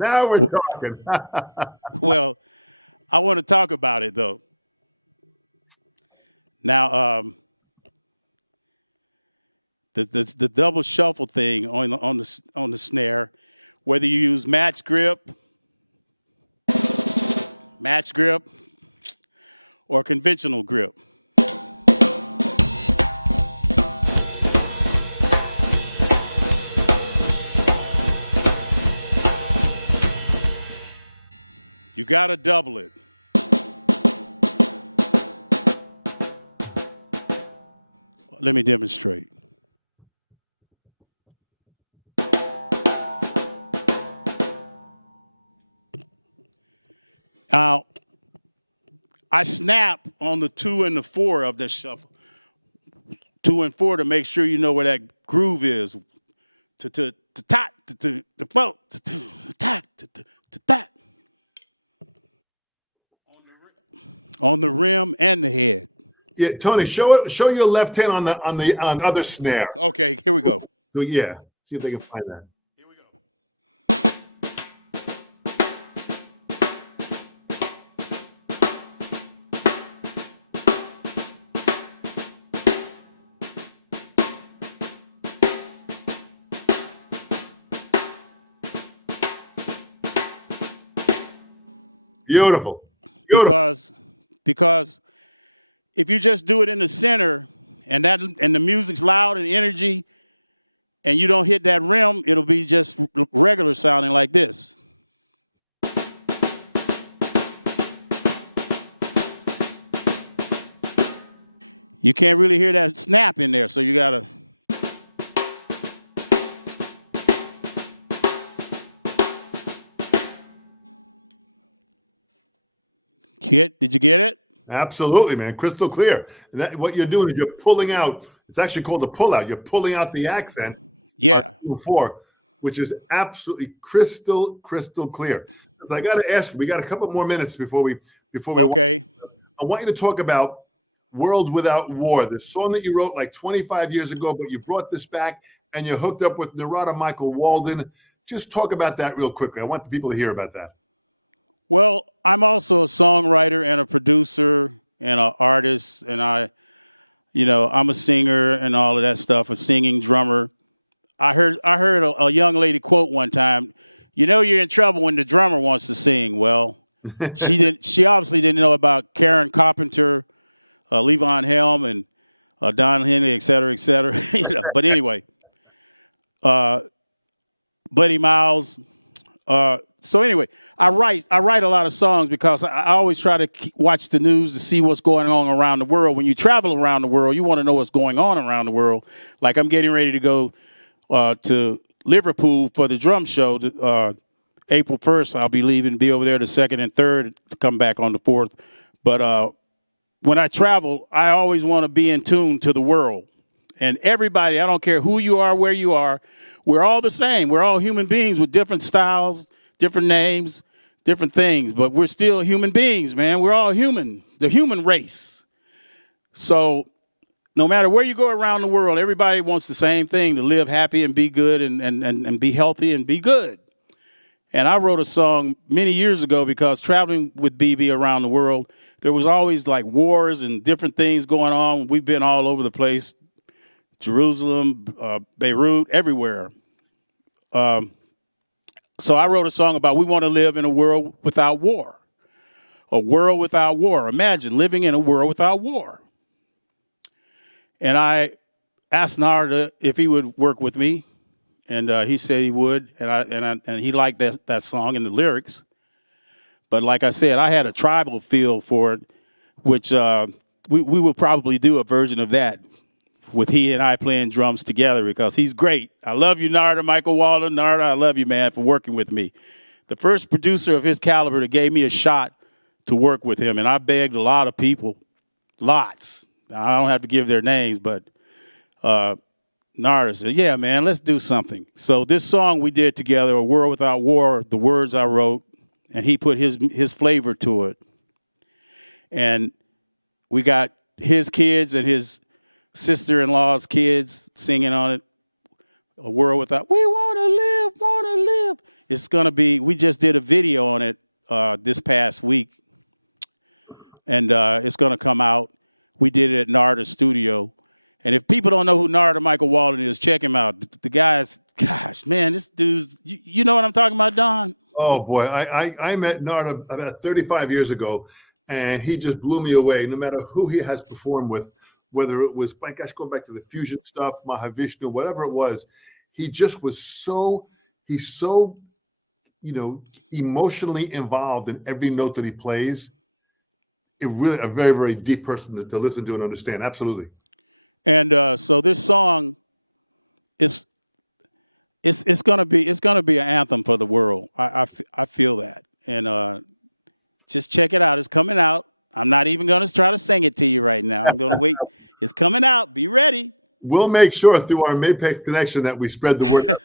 Now we're talking. Well, I want to talk about it though. Now, the double shuffle thing on the snare, whether you use match grip, or conventional grip. You got to double it. Let me demonstrate. Now, I snap on the 2 and the 4 of this shuffle. 2 and 4 to make sure you know where that groove is. To tot, to float, to tot, to tot. On the rim and the head. Yeah, Tony, show your left hand on the other snare. Okay, here we go. So yeah, see if they can find that. Here we go. Beautiful. Because if you just do it in the center and the music's loud and energy and you don't hit that rim, it'll be just regular sounding like this. You can't really hear that snap in there, so you gotta. Did you get it? Absolutely, man. Crystal clear. And that, what you're doing is you're pulling out. It's actually called the pull out. You're pulling out the accent. Yeah. 2 and 4, which is absolutely crystal clear. Because I got to ask you, we got a couple more minutes before we. Okay. I want you to talk about "World Without War," this song that you wrote like 25 years ago, but you brought this back and you hooked up with Narada Michael Walden. Just talk about that real quickly. I want the people to hear about that. Well, I'm also a songwriter and a producer and an artist, and I'm a singer and all of that stuff, a singing drummer. I heard a young lady quote one time, you're in trouble when the drummer wants to sing. Well, she obviously didn't know about Karen Carpenter, Levon Helm, and Don Henley, et cetera, et cetera. But anyway, Buddy Miles. So anyway, I write a lot of songs because I always try to watch the news to see what's going on around the world. When you travel around the world, you want to know what's going on around the world. Like I'm getting ready to go to Liverpool for the drum show. April 1st, I'll be leaving, be over there the 2nd and 3rd, to come back on the 4th. But when I travel, I always want to be in tune to the world. And everybody, I don't care who you are, where you are, we're all the same. We're all human beings with different styles, different names, different things, but we're still human beings, man. We're all human, the human race. So no matter where you go around the world, everybody wants the same thing, to live happy and be good and be healthy and be good. And I wrote a song many years ago because traveling with BB around the world, there was always like wars and different things going on. We've been all over the place, Jerusalem, Beirut, everywhere. So I wrote a song about we want to live in a world without war. A world without war. Imagine living in a world without war. And I asked Narada if he would work with me, and he said he would, and he liked that song and the lyrics. But like I said, I had a tribal feel for it, which we will probably do a version of that with he and I playing drums together because he's great. I love you, Narada Michael Walden. Narada, I love you, man, for working with me. The first producer of his caliber that gave me a shot to work with him, and I begged a lot of people, lots. I don't have to give their names, but Narada said, yeah, man, let's do something. So this song we did together, A World Without War, the words I wrote, and he put his flavor to it. And we got his kids and his sister-in-law's kids singing on it. A world without, we want to live, it's going to be. We just did a video on it this past week, and it's going to come out. We did it at Narda's studio. And if people don't know who Narda Michael Walden is, check him out. The guy's, gosh, man, this dude's, you know what I'm talking about, Don? Oh, boy. I met Narda about 35 years ago, and he just blew me away, no matter who he has performed with, whether it was, my gosh, going back to the fusion stuff, Mahavishnu, whatever it was. He just was he's so, emotionally involved in every note that he plays. It really a very, very deep person to listen to and understand. Absolutely. And so this song is it's gonna be an anthem for the world. I feel that, and just check it out. It's coming out. I'm not even gonna try to sing it to you right now. I'm gonna wait. It's coming out. Be ready. We'll make sure through our Mapex connection that we spread the word.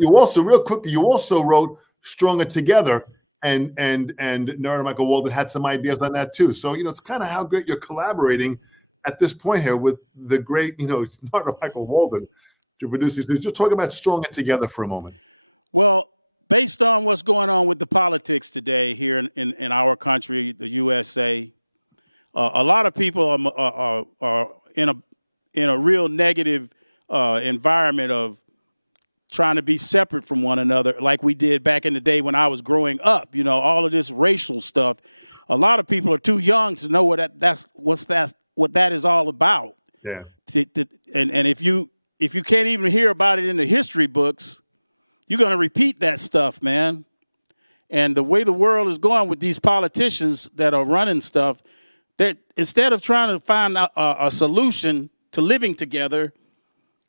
You also, real quickly, wrote "Stronger Together," and Narada Michael Walden had some ideas on that too. So it's kind of how great you're collaborating at this point here with the great, Narada Michael Walden to produce these things. Just talk about Stronger Together for a moment. Well, based on what's going on with the politics today here in our country, the USA, a lot of people are in a real negative environment of trying to be separate from one another, like we did back in the day when I was growing up. All of this racial stuff. A lot of people are too young to know what that is all about. Yeah. And if you can't even hear about it in the history books, you're going to repeat that stuff, man. And the way the world is going with these politicians that are running stuff, that instead of trying to find a solution to living together,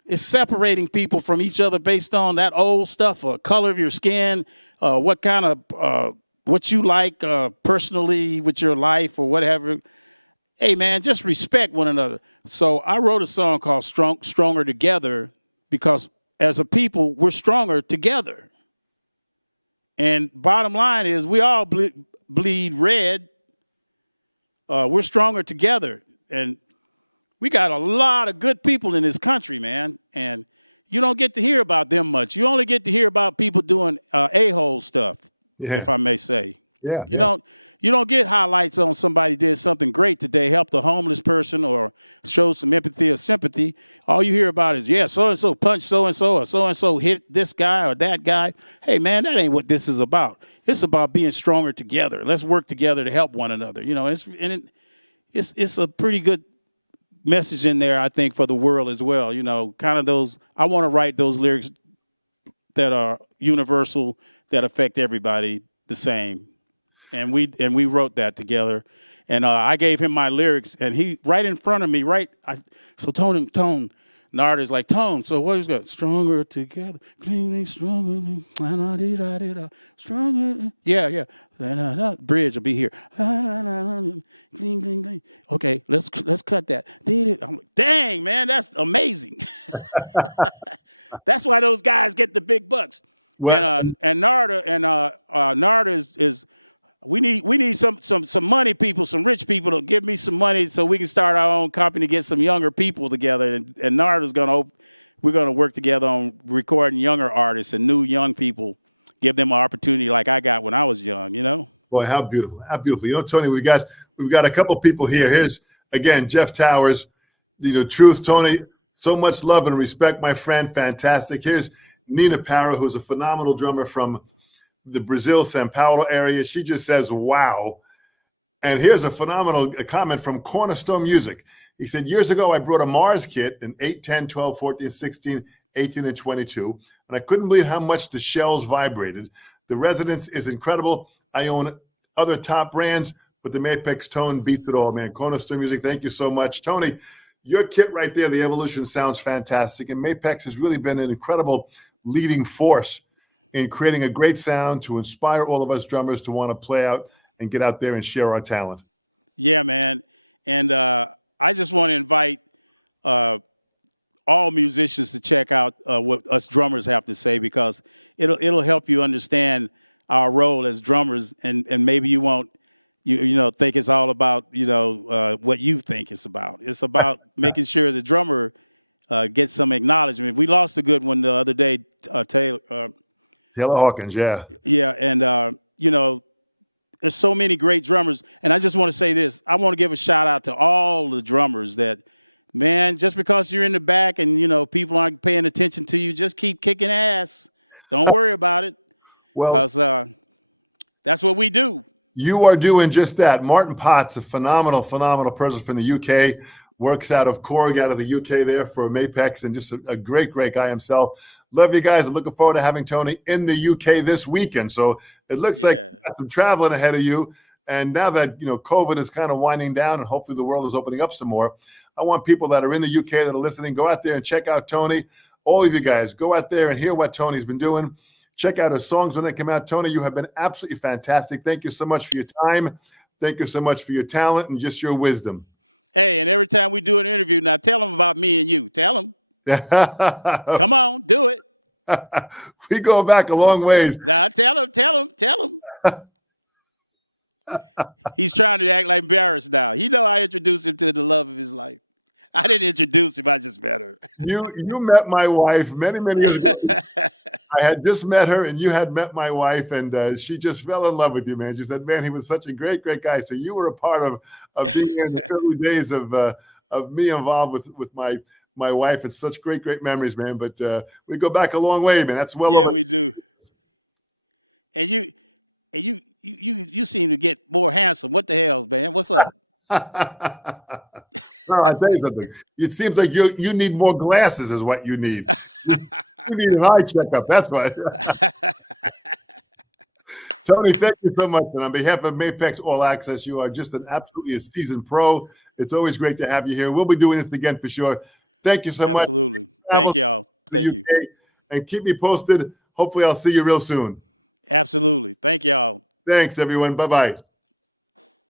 it's separating people from each other based on that old stuff, color of your skin, what kind of what you like personally with your life or whatever. Hey, man, just respect one another. So I wrote a song called Stronger Together because as a people, we're stronger together. And bottom line is we all bleed red. We're stronger together. And we got a lot of good people in this country, man. And you don't get to hear about them much. You only get to hear about people doing a-hole stuff, if I may say. Yeah. You don't get highlights on somebody did something great today, helped a homeless person or showed some empathy or sympathy. All you hear about is, so-and-so punched so-and-so or so-and-so hit this guy or that guy. Hey, man, that ain't what this is about. It's about being stronger together. Let's work together to help one another. It's a pretty good message in there, I think, for the world as well. Kind of those, I want to write those lyrics that are universal, that affect everybody the same. And we wrote that together, and I gave him my lyrics, and he right in front of me, so Tone, Narda's like, Tone, so what is that? Stronger together, clean, stronger, stronger, yeah, bridge will be here, okay, let's cut that. I'm like, dang, man, that's amazing. That's why those guys get the big bucks. Well, and Narda is we need some money people, some rich people to give me some money so we can start our own company, get some younger people together. And Narda's we're gonna work together on recording younger artists and new young people, give them an opportunity like I got when I was young. Boy, how beautiful, how beautiful. Tony, we've got a couple people here. Here's again Jeff Towers. Truth, Tony. So much love and respect, my friend. Fantastic. Here's Nina Parra, who's a phenomenal drummer from the Brazil, São Paulo area. She just says, wow. And here's a phenomenal comment from Cornerstone Music. He said, years ago, I brought a Mars kit in 8, 10, 12, 14, 16, 18, and 22, and I couldn't believe how much the shells vibrated. The resonance is incredible. I own other top brands, but the Mapex tone beats it all, man. Cornerstone Music, thank you so much. Tony, your kit right there, the Evolution, sounds fantastic, and Mapex has really been an incredible leading force in creating a great sound to inspire all of us drummers to want to play out and get out there and share our talent. Yeah, man. And I just want to invite all musicians to check out what us drummers have to say, because it'll help you understand our role as drummers, and maybe you won't think it's all about what you think it's about. It's about making sure the drummer gets some acknowledgement. We lost a good one the other day, Taylor. Taylor Hawkins, yeah. Yeah, and you know, there's so many great drummers, and I just want to say this: I want to give a shout out to all the drummers that, man, just because you're in the back and you know people aren't paying attention to you, just keep kicking ass. Don't worry about it, Well, because that's what we do. you are doing just that. Martin Potts, a phenomenal, phenomenal person from the UK, works out of Cork, out of the UK there for Mapex, and just a great, great guy himself. Love you guys. I'm looking forward to having Tony in the UK this weekend. So it looks like you got some traveling ahead of you. And now that, you know, COVID is kind of winding down and hopefully the world is opening up some more, I want people that are in the UK that are listening, go out there and check out Tony. All of you guys, go out there and hear what Tony's been doing. Check out his songs when they come out. Tony, you have been absolutely fantastic. Thank you so much for your time. Thank you so much for your talent and just your wisdom. Hey, and every time we do an interview, now tell them about me and you. Tell them. Come on, do it. We go back a long ways. Now tell him. He's trying to act like embarrassed now. He know I introduced him to the love of his life. I didn't introduce him. I just met her. You met my wife many, many years ago. I had just met her, and you had met my wife, and she just fell in love with you, man. She said, man, he was such a great, great guy. So you were a part of being in the early days of me involved with my wife. It's such great, great memories, man. But we go back a long way, man. That's well over. Yeah, we do. And you seem to get more handsome. What the hell, man? What's up? No, I'll tell you something. It seems like you need more glasses is what you need. You need an eye checkup. That's what. Tony, thank you so much. And on behalf of Mapex All Access, you are just absolutely a seasoned pro. It's always great to have you here. We'll be doing this again for sure. Thank you so much. Absolutely. Thank y'all. Thank you. And keep me posted. Hopefully I'll see you real soon. Absolutely. Thank y'all. Thanks, everyone. Bye-bye.